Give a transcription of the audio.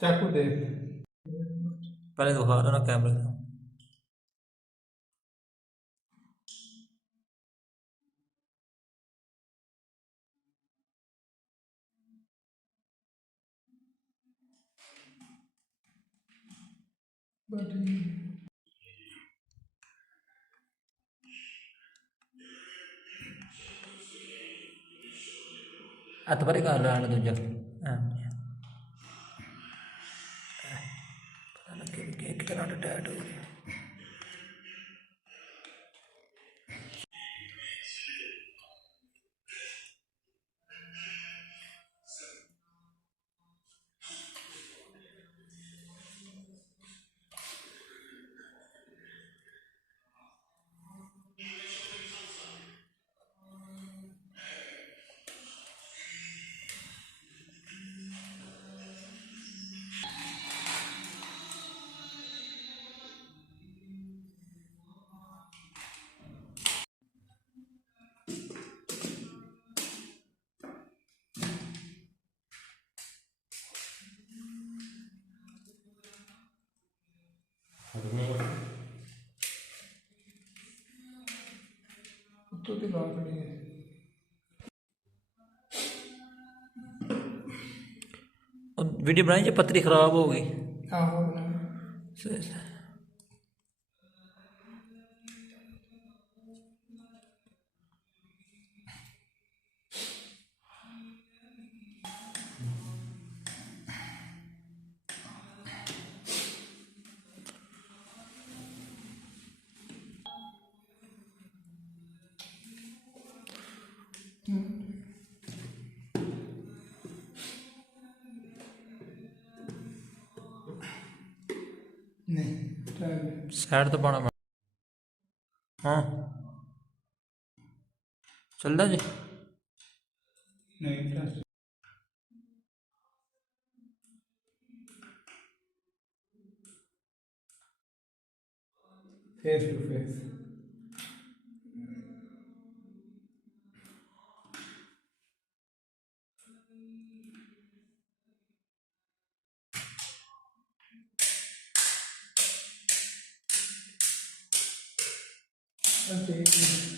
चाकू दे। पहले दिखा दो ना कैमरे से। हत्थ परे कर रहा दूजा टैट हो गया। ਉੱਤੋਂ ਦੀ ਲਾ ਖੜੀ ਹੈ। वीडियो बनाई जो पतरी खराब हो गई। ਆਹੋ ਬਣਾ। नहीं साइड तो पाना हाँ चलता जी नहीं फेस टू फेस। Okay.